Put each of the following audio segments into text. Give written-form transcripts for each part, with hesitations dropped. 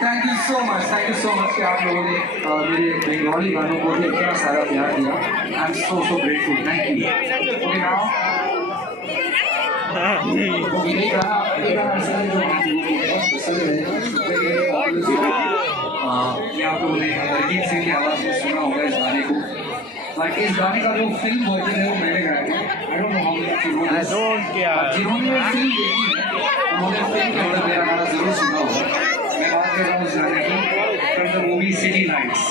Thank you so much कि आप लोगों ने मेरे बंगाली गानों को भी इतना सारा प्यार दिया। I am so grateful, thank you. Okay now ये गाना ऐसा है जो ये आप लोगों ने अरिजीत सिंह की आवाज़ में सुना होगा इस गाने को। लाइक इस गाने का जो फिल्म वर्जन है वो मैंने गाया है। I don't know how many people जिन्होंने ये फिल्म देखी है उन्होंने फिल्म के अंदर मेरा गाना जरूर सुना होगा। मैं बात कर रहा हूँ इस गाने की from the movie city lights.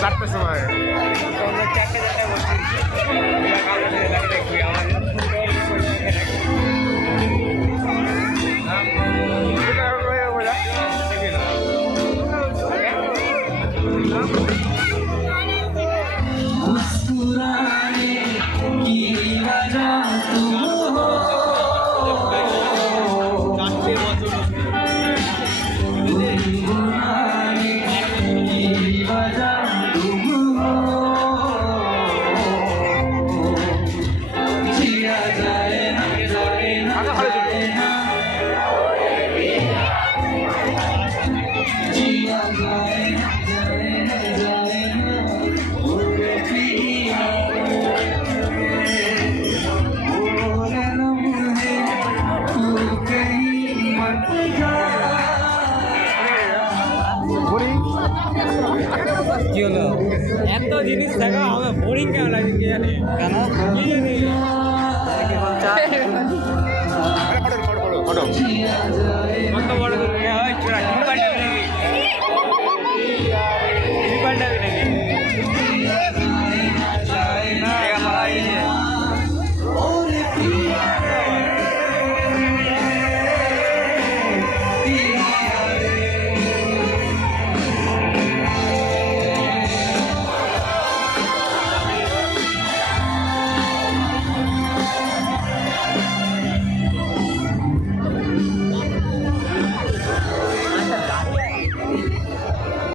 চারটার সময় কি হলো এত জিনিস থাকা আমার বোরিং কেন লাগে কি জানি কেন কি জানি কত বড়